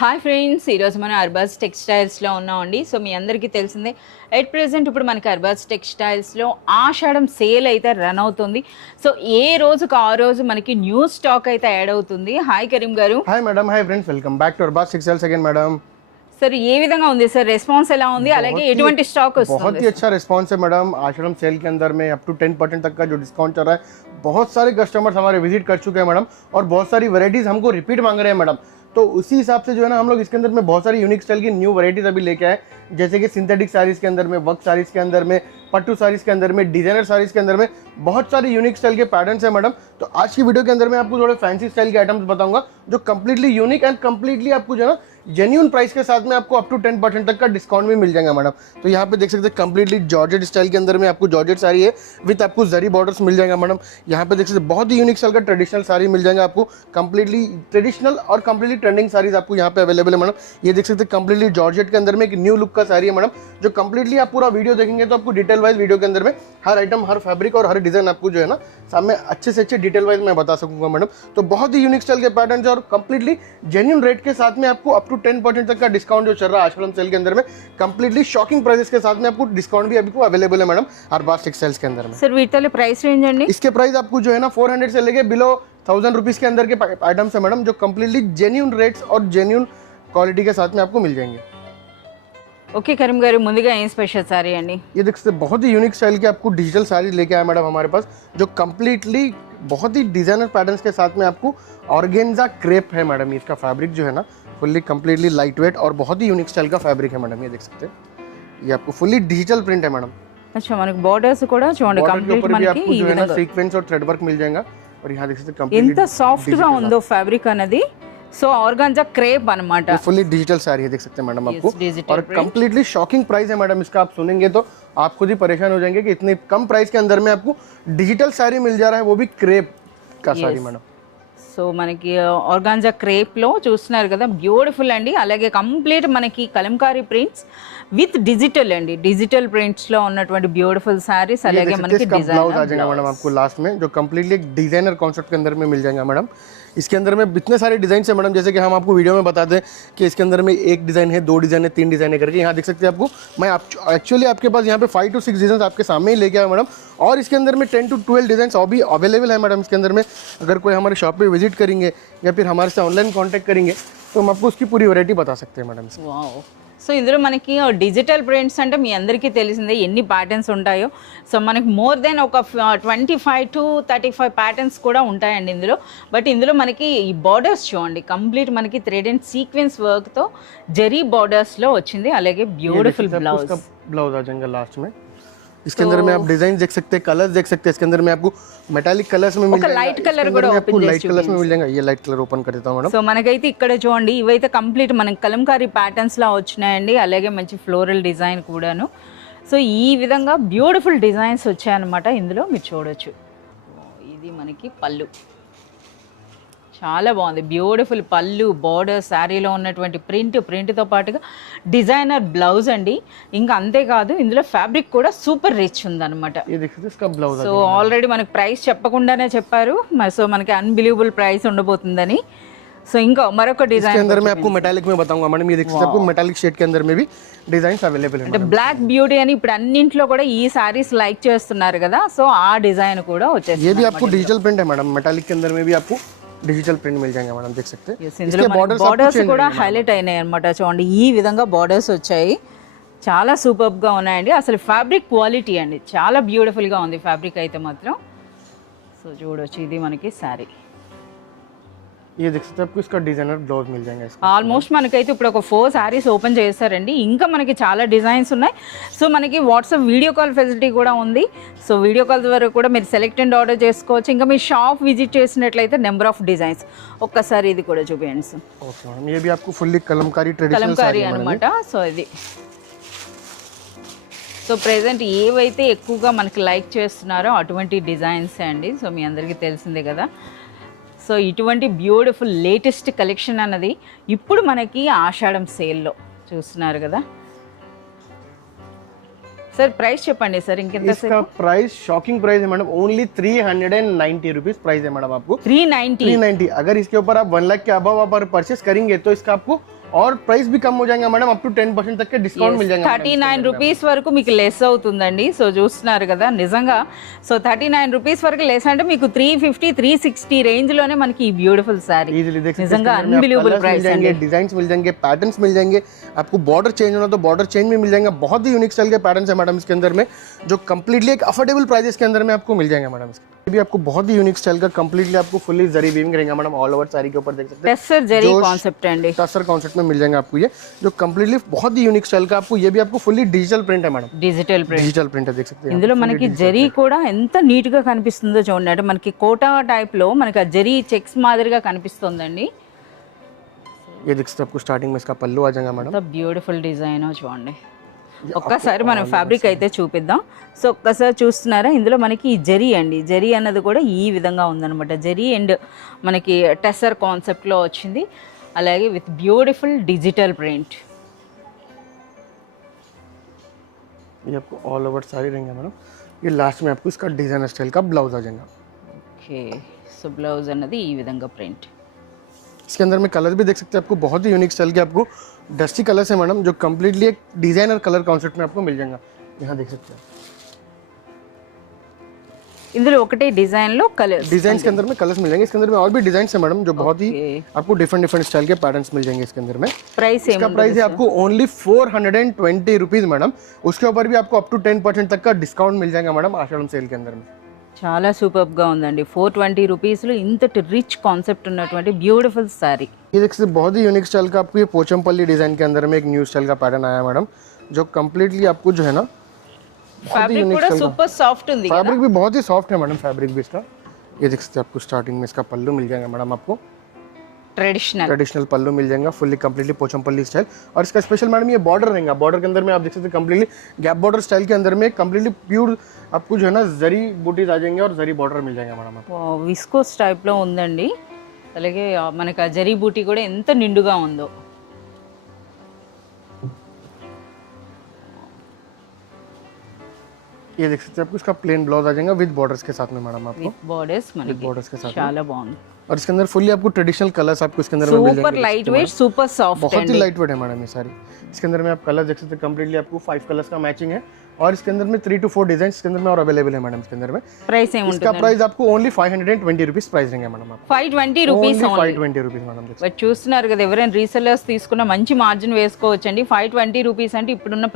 Hi friends, ఈరోజు మనం అర్బాజ్ టెక్స్టైల్స్లో ఉన్నామండి. సో మీ అందరికీ తెలిసిందే ఎట్ ప్రెజెంట్ ఇప్పుడు మనకి అర్బాజ్ టెక్స్టైల్స్లో ఆషాఢం సేల్ అయితే రన్ అవుతుంది. సో ఏ రోజుకు ఆ రోజు మనకి న్యూ స్టాక్ అయితే యాడ్ అవుతుంది. హాయ్ కరీం గారు. Hi madam. Hi friends, welcome back to Arbaaz textiles again madam. Sir ये विधंगा ఉంది सर, రెస్పాన్స్ ఎలా ఉంది, అలాగే ఎటువంటి స్టాక్ వస్తుంది? बहुत ही अच्छा रिस्पांस है मैडम. आश्रम सेल के अंदर में अप टू 10% तक का जो डिस्काउंट चल रहा है, बहुत सारे कस्टमर्स हमारे विजिट कर चुके हैं मैडम, और बहुत सारी वैरायटीज हमको रिपीट मांग रहे हैं मैडम. तो उसी हिसाब से जो है ना हम लोग इसके अंदर में बहुत सारी यूनिक स्टाइल की न्यू वैरायटीज अभी लेके आए, जैसे कि सिंथेटिक साड़ीज के अंदर में, वर्क साड़ीज के अंदर में, पट्टू साड़ीज के अंदर में, डिजाइनर साड़ीज के अंदर में बहुत सारी यूनिक स्टाइल के पैटर्न्स है मैडम. तो आज की वीडियो के अंदर में आपको थोड़े फैंसी स्टाइल के आइटम्स बताऊंगा जो कम्प्लीटली यूनिक एंड कम्प्लीटली आपको जो है ना जेन्युइन प्राइस के साथ में आपको अप टू 10% तक का डिस्काउंट भी मिल जाएगा मैडम. तो यहाँ पे देख सकते हैं कम्प्लीटली जॉर्जेट स्टाइल के अंदर में आपको जॉर्जेट साड़ी है विद आपको जरी बॉर्डर्स मिल जाएगा मैडम. यहाँ पे देख सकते हैं बहुत ही यूनिक स्टाइल का ट्रेडिशनल साड़ी मिल जाएगा आपको, कम्प्लीटली ट्रेडिशनल और कम्प्लीटली ट्रेंडिंग साड़ीज आपको यहाँ पे अवेलेबल है मैडम. ये देख सकते हैं कम्प्लीटली जॉर्जेट के अंदर में एक न्यू लुक का साड़ी है मैडम, जो कम्प्लीटली आप पूरा वीडियो देखेंगे तो आपको डिटेल वाइज वीडियो के अंदर में हर आइटम, हर फैब्रिक और हर डिजाइन आपको जो है ना सामने अच्छे से अच्छे डिटेल वाइज मैं बता सकूंगा मैडम. तो बहुत ही यूनिक स्टाइल के पैटर्न है और कम्प्लीटली जेन्युइन रेट के साथ में आपको अप टू 10% तक का डिस्काउंट जो चल रहा है आश्रम सेल के अंदर में, कम्प्लीटली शॉकिंग प्राइसेस के साथ में आपको डिस्काउंट भी अभी अवेलेबल है मैडम अरबाज टेक्सटाइल्स के अंदर में. सर వీటిలో ప్రైస్ రేంజ్ అండి? इसके प्राइस आपको जो है ना 400 से लेके बिलो 1000 रुपीज के अंदर के आइटम्स है मैडम, जो कम्प्लीटली जेन्युइन रेट्स और जेन्युइन क्वालिटी के साथ में आपको मिल जाएंगे. ఓకే కరీం గారు, ముందుగా ఏం స్పెషల్ సారీ అండి? ये देख सकते हैं बहुत ही यूनिक स्टाइल की आपको डिजिटल साड़ी लेके आए मैडम हमारे पास, जो कम्प्लीटली बहुत ही डिजाइनर पैटर्न्स के साथ में आपको ऑर्गेन्जा क्रेप है मैडम. इसका फैब्रिक जो है ना फुल्ली कम्प्लीटली लाइट वेट और बहुत ही यूनिक स्टाइल का फैब्रिक है मैडम. ये देख सकते हैं ये आपको फुल्ली डिजिटल प्रिंट है मैडम. अच्छा, మనకి బోర్డర్స్ కూడా చూడండి కంప్లీట్ మనకి आपको जो है ना सीक्वेंस और थ्रेड वर्क मिल जाएगा. और यहाँ देख सकते हैं कंप्लीट ఎంత సాఫ్ట్ గా ఉందో ఫ్యాబ్రిక్ అనేది. సో ఆర్గాంజా క్రేప్ అన్నమాట, फुल्ली डिजिटल साड़ी है, देख सकते हैं मैडम आपको. digital और कम्प्लीटली शॉकिंग प्राइस है मैडम इसका. आप सुनेंगे तो आप खुद ही परेशान हो जाएंगे कि इतने कम प्राइस के अंदर में आपको डिजिटल साड़ी मिल जा रहा है, वो भी क्रेप का साड़ी मैडम. సో మనకి ఆర్గాంజా క్రేప్లో చూస్తున్నారు కదా, బ్యూటిఫుల్ అండి. అలాగే కంప్లీట్ మనకి కలంకారీ ప్రింట్స్ విత్ డిజిటల్ అండి, డిజిటల్ ప్రింట్స్లో ఉన్నటువంటి బ్యూటిఫుల్ సారీస్. అలాగే మనకి ब्लाउज आ जाएगा मैडम आपको लास्ट में, जो कम्प्लीटली एक डिजाइनर कॉन्सेप्ट के अंदर में मिल जाएगा मैडम. इसके अंदर में इतने सारे डिजाइन है मैडम, जैसे कि हम आपको वीडियो में बताते हैं कि इसके अंदर में एक डिजाइन है, 2 डिजाइन है, 3 डिजाइन है करके. यहाँ देख सकते हैं आपको मैं एक्चुअली आपके पास यहाँ पे 5 to 6 डिजाइन आपके सामने ही लेके आया मैडम. और इसके अंदर में 10 to 12 डिजाइन अभी अवेलेबल है मैडम. इसके अंदर में अगर कोई हमारे शॉप पे विजिट करेंगे या फिर हमारे से ऑनलाइन कॉन्टैक्ट करेंगे तो हम आपको उसकी पूरी वैरायटी बता सकते हैं मैडम. వావ్. సో ఇందులో మనకి డిజిటల్ ప్రింట్స్ అంటే మీ అందరికీ తెలిసిందే ఎన్ని ప్యాటర్న్స్ ఉంటాయో. సో మనకి మోర్ దెన్ ఒక 25 to 35 ప్యాటర్న్స్ కూడా ఉంటాయండి ఇందులో. బట్ ఇందులో మనకి ఈ బార్డర్స్ చూడండి, కంప్లీట్ మనకి థ్రెడ్ అండ్ సీక్వెన్స్ వర్క్తో జరీ బార్డర్స్లో వచ్చింది. అలాగే బ్యూటిఫుల్ బ్లౌజ్ आ जाएगा लास्ट में. इसके अंदर में आप डिजाइन देख सकते हैं, कलर्स देख सकते हैं. इसके अंदर में आपको मेटालिक कलर्स में मिल जाएगा, लाइट कलर కూడా ఓపెన్ लाइट कलर्स में मिल जाएगा. ये लाइट कलर ओपन कर देता हूं मैडम. సో మనకైతే ఇక్కడ చూడండి, ఇవైతే కంప్లీట్ మనకి కలంకారీ ప్యాటర్న్స్ లా వచ్చినాయండి. అలాగే మంచి ఫ్లోరల్ డిజైన్ కూడాను. సో ఈ విధంగా బ్యూటిఫుల్ డిజైన్స్ వచ్చాయన్నమాట ఇందులో మీరు చూడొచ్చు. ఇది మనకి పళ్ళు, చాలా బాగుంది. బ్యూటిఫుల్ పళ్ళు, బార్డర్, శారీలో ఉన్నటువంటి ప్రింట్తో పాటుగా డిజైనర్ బ్లౌజ్ అండి. ఇంకా అంతేకాదు ఇందులో ఫ్యాబ్రిక్ కూడా సూపర్ రిచ్ ఉందన్నమాట. సో ఆల్రెడీ మనకి ప్రైస్ చెప్పకుండానే చెప్పారు, సో మనకి అన్బిలీవబుల్ ప్రైస్ ఉండబోతుందని. సో ఇంకా మరొక డిజైన్ इसके अंदर मैं आपको मेटालिक में बताऊंगा मैडम. ये देख सकते हैं आपको मेटालिक शेड के अंदर में भी डिजाइन्स अवेलेबल है. అంటే బ్లాక్ బ్యూటీ అని ఇప్పుడు అన్నింట్లో కూడా ఈ సారీస్ లైక్ చేస్తున్నారు కదా, సో ఆ డిజైన్ కూడా వచ్చేసి ये भी आपको डिजिटल प्रिंट है मैडम. मेटालिक के अंदर में भी आपको डिजिटल प्रिंट मिल जाएंगे मैडम, देख सकते हैं. ఇందులో బార్డర్స్ కూడా హైలైట్ అయినాయి అనమాట. చూడండి ఈ విధంగా బార్డర్స్ వచ్చాయి, చాలా సూపర్గా ఉన్నాయండి. అసలు ఫ్యాబ్రిక్ క్వాలిటీ అండి చాలా బ్యూటిఫుల్గా ఉంది ఫ్యాబ్రిక్ అయితే మాత్రం. సో చూడొచ్చు, ఇది మనకి శారీ. ये देख सकते हैं आपको इसका डिजाइनर ब्लाउज मिल जाएगा. ఆల్మోస్ట్ మనకైతే ఇప్పుడు ఒక 4 సారీస్ ఓపెన్ చేస్తారండి. ఇంకా మనకి చాలా డిజైన్స్ ఉన్నాయి. సో మనకి వాట్సాప్ వీడియో కాల్ ఫెసిలిటీ కూడా ఉంది. సో వీడియో కాల్ ద్వారా కూడా మీరు సెలెక్ట్ అండ్ ఆర్డర్ చేసుకోవచ్చు. ఇంకా మీరు షాప్ విజిట్ చేసినట్లయితే నెంబర్ ఆఫ్ డిజైన్స్. ఒక్కసారి ఇది కూడా చూపించండి సార్. ఓకే మేడం, ये भी आपको फुल्ली कलमकारी ट्रेडिशनल కలంకారీ అనమాట. సో ఇది సో ప్రెజెంట్ ఏవైతే ఎక్కువగా మనకి లైక్ చేస్తున్నారో అటువంటి డిజైన్స్ అండి. సో మీ అందరికీ తెలిసిందే కదా. సో ఇటువంటి బ్యూటిఫుల్ లేటెస్ట్ కలెక్షన్ అన్నది ఇప్పుడు మనకి ఆషాఢం సేల్లో చూస్తున్నారు కదా. सर प्राइस చెప్పండి सर ఇంకెంత इसका प्राइस शॉकिंग प्राइस है मैडम, ओनली 390 रुपीज प्राइस है मैडम आपको. 390. अगर इसके ऊपर आप 1 लाख के अबव आप परचेस करेंगे तो इसका आपको और प्राइस भी कम हो जाएगा मैडम, अप टू 10% तक के डिस्काउंट मिल जाएगा। 39 రూపీస్ వరకు మీకు లెస్ అవుతుందండి. సో చూస్తున్నారు కదా నిజంగా. సో 39 రూపీస్ వరకు లెస్ అంటే మీకు 350 360 రేంజ్ లోనే మనకి ఈ బ్యూటిफुल సారీ నిజంగా अनबिलीवेबल प्राइस है। डिजाइन्स मिल जाएंगे, पैटर्न्स मिल जाएंगे, आपको बॉर्डर चेंज होना तो बॉर्डर चेंज भी मिल जाएगा। बहुत ही यूनिक स्टाइल के पैटर्न्स है मैडम इसके अंदर में, जो कंप्लीटली एक अफोर्डेबल प्राइसेस के अंदर में आपको मिल जाएगा मैडम। ये भी आपको बहुत ही यूनिक स्टाइल का कंप्लीटली आपको फुल्ली जरी वीविंग रहेगा मैडम, ऑल ओवर साड़ी के ऊपर देख सकते हैं। टसर जरी कॉन्सेप्ट है, टसर कॉन्सेप्ट में मिल जाएगा आपको ये, जो कंप्लीटली बहुत ही यूनिक स्टाइल का आपको, ये भी आपको फुल्ली डिजिटल प्रिंट है madam, digital print. Digital print है देख सकते हैं। ఇందులో మనకి జరీ కూడా ఎంత నీట్ గా కనిపిస్తుందో చూడండి. అంటే మనకి కోటా టైప్ లో మనకి ఆ జరీ చెక్స్ మాదిరిగా కనిపిస్తుందండి। ये देख सकते हैं आपको स्टार्टिंग में इसका पल्लू आ जाएगा मैडम, ఎంత బ్యూటిఫుల్ డిజైన్ చూడండి। ఒక్కసారి మనం ఫ్యాబ్రిక్ అయితే చూపిద్దాం। సో ఒక్కసారి చూస్తున్నారా, ఇందులో మనకి ఈ జరీ అండి, జరీ అన్నది కూడా ఈ విధంగా ఉందన్నమాట। జరీ అండ్ మనకి టెసర్ కాన్సెప్ట్లో వచ్చింది, అలాగే విత్ బ్యూటిఫుల్ డిజిటల్ ప్రింట్। ये आपको ऑल ओवर साड़ी रहेंगे मैडम। ये लास्ट में आपको इसका डिजाइनर स्टाइल का ब्लाउज आ जाएगा। ఓకే, సో బ్లౌజ్ అన్నది ఈ విధంగా ప్రింట్। इसके अंदर में कलर भी देख सकते हैं आपको, बहुत ही यूनिक स्टाइल के आपको डस्टी कलर्स है मैडम, जो कंप्लीटली एक डिजाइनर कलर कॉन्सेप्ट में आपको मिल जाएगा। यहाँ देख सकते हैं ఇందులో ఒకటే డిజైన్ లో కలర్స్, डिजाइन के अंदर में कलर्स मिल जाएंगे। इसके अंदर में और भी डिजाइन है मैडम, जो बहुत ही Okay. आपको डिफरेंट डिफरेंट स्टाइल के पैटर्न्स मिल जाएंगे इसके अंदर में। ప్రైస్ इसका प्राइस है आपको ओनली 420 रुपीज मैडम। उसके ऊपर भी आपको अप टू 10% तक का डिस्काउंट मिल जाएगा मैडम आषाढ़ सेल के अंदर में। చాలా సూపర్ గా ఉందండి। 420 రూపీస్ లో ఇంతటి రిచ్ కాన్సెప్ట్ ఉన్నటువంటి బ్యూటిఫుల్ సారీ। ये देख सकते हैं बहुत ही यूनिक स्टाइल का आपको ये पोचमपल्ली डिजाइन के अंदर में एक न्यू स्टाइल का पैटर्न आया मैडम, जो कंप्लीटली आपको जो है ना ఫ్యాబ్రిక్ కూడా సూపర్ సాఫ్ట్ ఉంది కదా। फैब्रिक भी बहुत ही सॉफ्ट है मैडम, फैब्रिक भी इसका। ये देख सकते हैं आपको स्टार्टिंग में इसका पल्लू मिल जाएगा मैडम, आपको ट्रेडिशनल पल्लू मिल जाएगा फुल्ली कंप्लीटली पोचमपल्ली स्टाइल। और इसका स्पेशल मैडम ये बॉर्डर रहेगा, बॉर्डर के अंदर में आप देख सकते हैं कंप्लीटली गैप बॉर्डर स्टाइल के अंदर में कंप्लीटली प्योर आपको जो है ना जरी बूटीज आ जाएंगे और जरी बॉर्डर मिल जाएगा मैडम आपको। విస్కోస్ టైప్ లో ఉందండి, అలాగే మనకి ఆ జరీ బూటీ కూడా ఎంత నిండుగా ఉందో। ये देख सकते हैं आपको इसका प्लेन ब्लाउज आ जाएगा विद बॉर्डर्स के साथ में मैडम, आपको బోర్డర్స్ विद మనకి बॉर्डर्स के साथ। చాలా బాగుంది। और इसके अंदर फुल्ली आपको ट्रेडिशनल कलर्स आपको इसके अंदर में मिल సూపర్ जाएंगे। లైట్ వెయిట్ సూపర్ సాఫ్ట్ बहुत అండి। ही लाइट वेट है मैडम ये सारी। इसके अंदर में आप कलर देख सकते हैं कंप्लीटली आपको 5 कलर्स का मैचिंग है, और इसके अंदर में 3 to 4 डिजाइन इसके अंदर में और अवेलेबल है मैडम। इसके अंदर में ప్రైస్ इसका ఏముంటుంది? प्राइस आपको ओनली 520 रुपीज प्राइस रहेंगे मैडम, आपको 520 rupees only. 520 rupees madam. But చూస్తున్నారు కదా, ఎవరైనా రీసెల్లర్స్ తీసుకున్న మంచి మార్జిన్ వేసుకోవచ్చండి। 520 రూపీస్ అంటే ఇప్పుడున్న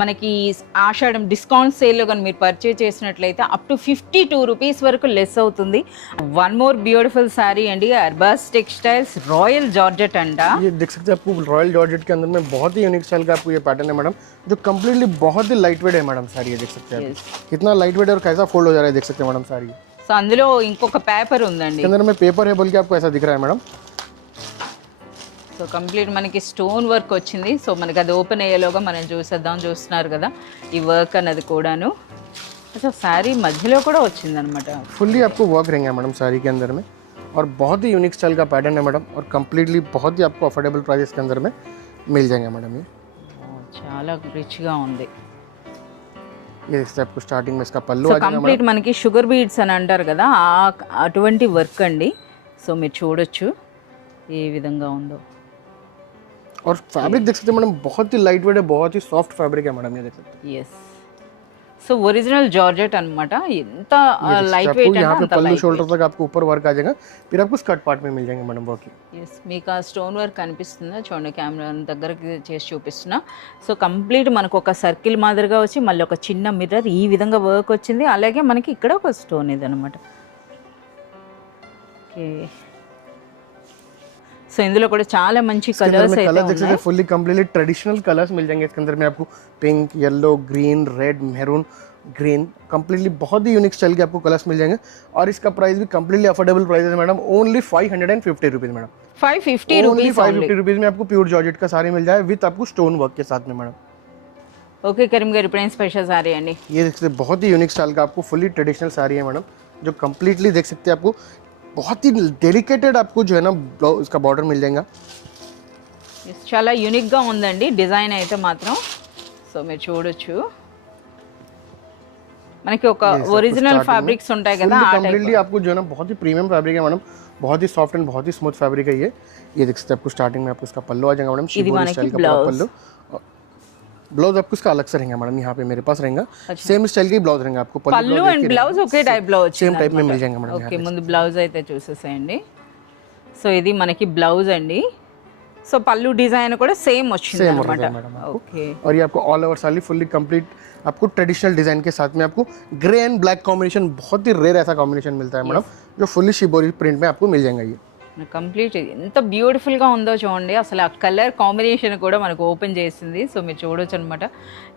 మనకి ఆషాఢం డిస్కౌంట్ సేల్లో కానీ మీరు పర్చేజ్ చేసినట్లయితే అప్ టు 52 రూపీస్ వరకు లెస్ అవుతుంది। వన్ మోర్ బ్యూటిఫుల్ సారీ అండి, అర్బాస్ టెక్స్టైల్స్ रॉयल जॉर्जेट अंडा। ये देख सकते हैं आपको रॉयल जॉर्जेट के अंदर में बहुत ही यूनिक स्टाइल का आपको ये पैटर्न है मैडम, जो कंप्लीटली बहुत ही लाइट वेट है मैडम सारी। ये देख सकते हैं आप कितना लाइट वेट है और कैसा फोल्ड हो जा रहा है, देख सकते हैं मैडम सारी। సో అందులో ఇంకొక పేపర్ ఉందండి, इसके अंदर में पेपर है बोल के आपको ऐसा दिख रहा है मैडम। సో కంప్లీట్ మనకి స్టోన్ వర్క్ వచ్చింది। సో మనకి అది ఓపెన్ అయ్యేలోగా మనం చూసేద్దాం। చూస్తున్నారు కదా ఈ వర్క్ అన్నది కూడాను, అచ్చా శారీ మధ్యలో కూడా వచ్చిందనమాట। फुल्ली आपको वर्क रहेंगे मैडम साड़ी के अंदर में, और बहुत ही यूनिक स्टाइल का पैटर्न है मैडम, और कंप्लीटली बहुत ही आपको अफोर्डेबल प्राइस के अंदर में मिल जाएंगे मैडम। ये చాలా రిచ్గా ఉంది। ये देखते हैं आपको स्टार्टिंग में इसका पल्लू సో आ जाएगा కంప్లీట్ మనకి షుగర్ బీడ్స్ అని అంటారు కదా, అటువంటి వర్క్ అండి। సో మీరు చూడొచ్చు ఏ విధంగా ఉందో। और फैब्रिक देख सकते हैं मैडम, बहुत ही लाइट वेट है, बहुत ही सॉफ्ट फैब्रिक है मैडम। ये देख सकते हैं ఎస్, సో ఒరిజినల్ జార్జెట్ అన్నమాట। ఎంత లైట్ आपको వెయిట్ यहाँ అంటే पे అంత पल्लू లైట్ शोल्डर तक आपको ऊपर वर्क आ जाएगा, फिर आपको स्कर्ट पार्ट में मिल जाएंगे मैडम वर्क। ఎస్, మీకు ఆ స్టోన్ వర్క్ కనిపిస్తుందా చూడండి, కెమెరా దగ్గరికి చేసి చూపిస్తున్నా। సో కంప్లీట్ మనకు ఒక సర్కిల్ మాదిరిగా వచ్చి మళ్ళీ ఒక చిన్న మిర్రర్ ఈ విధంగా వర్క్ వచ్చింది, అలాగే మనకి ఇక్కడ ఒక స్టోన్ ఇది అనమాట। ఓకే, సో ఇందులో కూడా చాలా మంచి కలర్స్ అయితే कलर देख सकते ఉన్నాయి। हैं फुल्ली कंप्लीटली ट्रेडिशनल कलर्स मिल जाएंगे इसके अंदर में आपको, pink, yellow, green, red, maroon, green, completely बहुत ही यूनिक स्टाइल के आपको कलर्स मिल जाएंगे। और इसका प्राइस भी कंप्लीटली अफोर्डेबल प्राइस है madam, only 550 rupees madam. 550 only rupees 550 rupees में आपको प्योर जॉर्जेट का साड़ी मिल जाए विद आपको स्टोन वर्क के साथ में मैडम। ఓకే కరీం గారు, ఇప్పుడు ఏం స్పెషల్ సారీ అండి? ये देख सकते हैं बहुत ही यूनिक स्टाइल का आपको फुल्ली ट्रेडिशनल साड़ी है मैडम, जो कंप्लीटली देख सकते हैं आपको बहुत ही डेलिकेटेड आपको जो है ना इसका बॉर्डर मिल जाएगा। చాలా యూనిక్గా ఉందండి డిజైన్ అయితే మాత్రం। సో మీరు చూడొచ్చు మనకి ఒక ఒరిజినల్ ఫ్యాబ్రిక్స్ ఉంటాయి కదా ఆ టైప్ कंप्लीटली आपको जो है ना बहुत ही प्रीमियम फैब्रिक है मैडम, बहुत ही सॉफ्ट एंड बहुत ही स्मूथ फैब्रिक है ये देख सकते हैं। आपको स्टार्टिंग में आपको इसका पल्लू आ जाएगा मैडम, शिबोरी स्टाइल का पूरा पल्लू। ब्लाउज आपको इसका अलग से रहेगा मैडम, यहाँ पे मेरे पास रहेगा सेम स्टाइल का ब्लाउज रहेगा आपको। పళ్ళు అండ్ బ్లౌజ్ ఒకే టైప్ లో వచ్చింది सेम टाइप में मिल जाएगा मैडम। ఓకే ముందు బ్లౌజ్ అయితే చూసేసేయండి। సో ఇది మనకి బ్లౌజ్ అండి। సో పళ్ళు డిజైన్ కూడా సేమ్ వచ్చింది అన్నమాట। ఓకే और ये आपको all over sari fully complete आपको ट्रेडिशनल डिजाइन के साथ में आपको ग्रे एंड ब्लैक कॉम्बिनेशन, बहुत ही रेयर ऐसा कॉम्बिनेशन मिलता है मैडम, जो फुल्ली शिबोरी प्रिंट में आपको मिल जाएगा। ये కంప్లీట్ ఎంత బ్యూటిఫుల్గా ఉందో చూడండి, అసలు ఆ కలర్ కాంబినేషన్ కూడా మనకు ఓపెన్ చేసింది। సో మీరు చూడొచ్చు అనమాట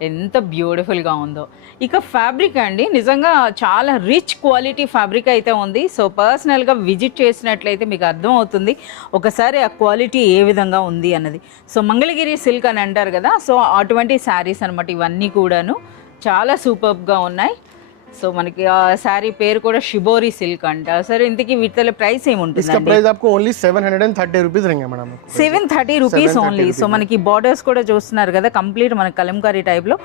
ఎంత బ్యూటిఫుల్గా ఉందో। ఇక ఫ్యాబ్రిక్ అండి నిజంగా చాలా రిచ్ క్వాలిటీ ఫ్యాబ్రిక్ అయితే ఉంది। సో పర్సనల్గా విజిట్ చేసినట్లయితే మీకు అర్థం అవుతుంది ఒకసారి ఆ క్వాలిటీ ఏ విధంగా ఉంది అన్నది। సో మంగళగిరి సిల్క్ అని అంటారు కదా, సో అటువంటి శారీస్ అనమాట ఇవన్నీ కూడాను చాలా సూపర్గా ఉన్నాయి। సో మనకి ఆ శారీ పేరు కూడా షిబోరి సిల్క్ అంట। సరే ఇంతకీ వీటి ప్రైస్ ఏముంటుంది? इसका प्राइस आपको ओनली 730 रुपीस रहेंगे मैडम। 730 rupees only. సో మనకి బార్డర్స్ కూడా చూస్తున్నారు కదా, కంప్లీట్ మన కలంకారీ టైప్లో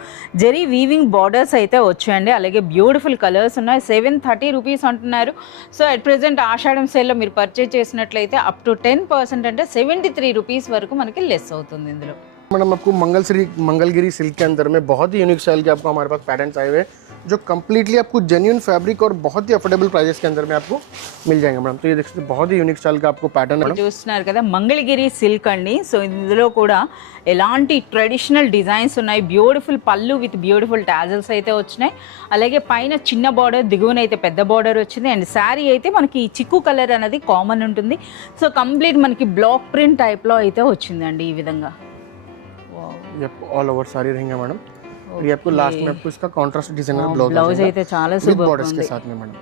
జరీ వీవింగ్ బార్డర్స్ అయితే వచ్చాయండి, అలాగే బ్యూటిఫుల్ కలర్స్ ఉన్నాయి। 730 రూపీస్ అంటున్నారు। సో అట్ ప్రెసెంట్ ఆషాఢం సేల్లో మీరు పర్చేజ్ చేసినట్లయితే అప్ టు 10% అంటే 73 రూపీస్ వరకు మనకి లెస్ అవుతుంది ఇందులో। मैडम आपको मंगलगिरी सिल्क के अंदर में बहुत ही यूनिक स्टाइल के आपको हमारे पास पैटर्न्स आए हुए हैं, जो कम्प्लीटली आपको जेन्युइन फैब्रिक और बहुत ही अफोर्डेबल प्राइसेस के अंदर में आपको मिल जाएंगे मैडम। तो ये देख सकते हैं बहुत ही यूनिक स्टाइल का आपको पैटर्न है। చూస్తున్నారు కదా మంగళగిరి సిల్క్ అండి। సో ఇందులో కూడా ఎలాంటి ట్రెడిషనల్ డిజైన్స్ ఉన్నాయి, బ్యూటిఫుల్ పళ్ళు విత్ బ్యూటిఫుల్ టాజల్స్ అయితే వచ్చినాయి, అలాగే పైన చిన్న బార్డర్ దిగువన అయితే పెద్ద బార్డర్ వచ్చింది, అండ్ శారీ అయితే మనకి చిక్కు కలర్ అనేది కామన్ ఉంటుంది। సో కంప్లీట్ మనకి బ్లాక్ ప్రింట్ టైప్లో అయితే వచ్చిందండి ఈ విధంగా। ये ऑल ओवर साड़ी रहेंगे मैडम। और ये आपको लास्ट में आपको इसका कॉन्ट्रास्ट डिजाइनर బ్లౌజ్ అయితే చాలా సూపర్ बॉर्डर्स के साथ में मैडम।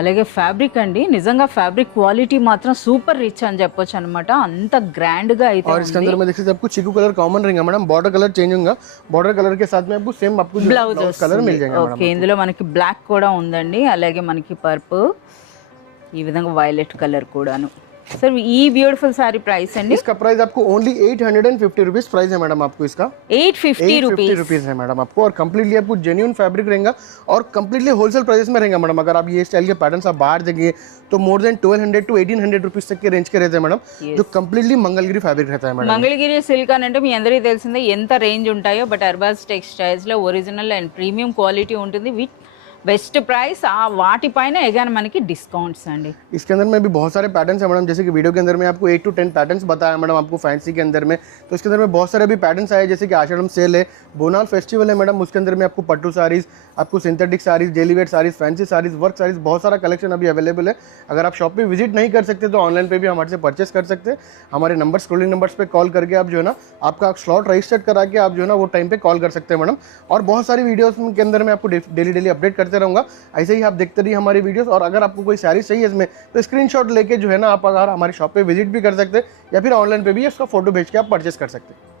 అలాగే ఫ్యాబ్రిక్ అండి నిజంగా ఫ్యాబ్రిక్ క్వాలిటీ మాత్రం సూపర్ రిచ్ అని చెప్పొచ్చు అనమాట, అంత గ్రాండ్ గా అయితే और इसके अंदर में देख सकते हैं आपको चिकू कलर कॉमन रहेगा मैडम, बॉर्डर कलर चेंज होगा, बॉर्डर कलर के साथ में आपको सेम आपको బ్లౌజ్ कलर मिल जाएगा मैडम। ఓకే ఇందులో మనకి బ్లాక్ కూడా ఉందండి, అలాగే మనకి పర్పుల్ ఈ విధంగా వైలెట్ కలర్ కూడాను। सर ఈ బ్యూటిఫుల్ సారీ ప్రైస్ అండి? इसका प्राइस आपको ओनली 850 रुपीस प्राइस है मैडम आपको इसका। 850 रुपीस है मैडम आपको, और कंप्लीटली आपको जेन्युइन फैब्रिक रहेगा और कंप्लीटली होलसेल प्राइस में रहेगा मैडम। अगर आप ये स्टाइल के पैटर्न्स आप बाहर देंगे तो मोर देन 1200 to 1800 रुपीस तक के रेंज के रहते हैं मैडम, जो कंप्लीटली मंगलगिरी फैब्रिक रहता है मैडम। మంగళగిరి సిల్క్ అని అంటే మీ అందరికీ తెలిసిందే ఎంత రేంజ్ ఉంటాయో, బట్ అర్బాస్ టెక్స్టైల్స్ లో ఒరిజినల్ అండ్ ప్రీమియం క్వాలిటీ ఉంటుంది with best price वाटिपैन again Mann Ki discounts अंडी। इसके अंदर में भी बहुत सारे पैटर्न्स हैं मैडम, जैसे कि वीडियो के अंदर में आपको 8 to 10 पैटर्न्स बताया मैडम आपको फैंसी के अंदर में। तो इसके अंदर में बहुत सारे अभी पैटर्न्स आए, जैसे कि आषाढ़ सेल है, बोनाल फेस्टिवल है मैडम, उसके अंदर में आपको पट्टू साड़ीज, आपको synthetic saris, daily wear saris, fancy saris, work saris, बहुत सारा कलेक्शन अभी अवेलेबल है। अगर आप शॉप पे विजिट नहीं कर सकते तो ऑनलाइन पे भी हमारे से परचेस कर सकते हैं। हमारे नंबर स्क्रोलिंग नंबर्स पे कॉल करके आप जो है ना आपका स्लॉट रजिस्टर करा के आप जो है ना वो टाइम पे कॉल कर सकते हैं मैडम। और बहुत सारी वीडियोस के अंदर में आपको डेली अपडेट करते रहूँगा, ऐसे ही आप देखते रहिए हमारी वीडियोस। और अगर आपको कोई साड़ी चाहिए इसमें तो स्क्रीनशॉट लेके जो है ना आप अगर हमारी शॉप पे विजिट भी कर सकते हैं, या फिर ऑनलाइन पे भी इसका फोटो भेज के आप परचेस कर सकते हैं।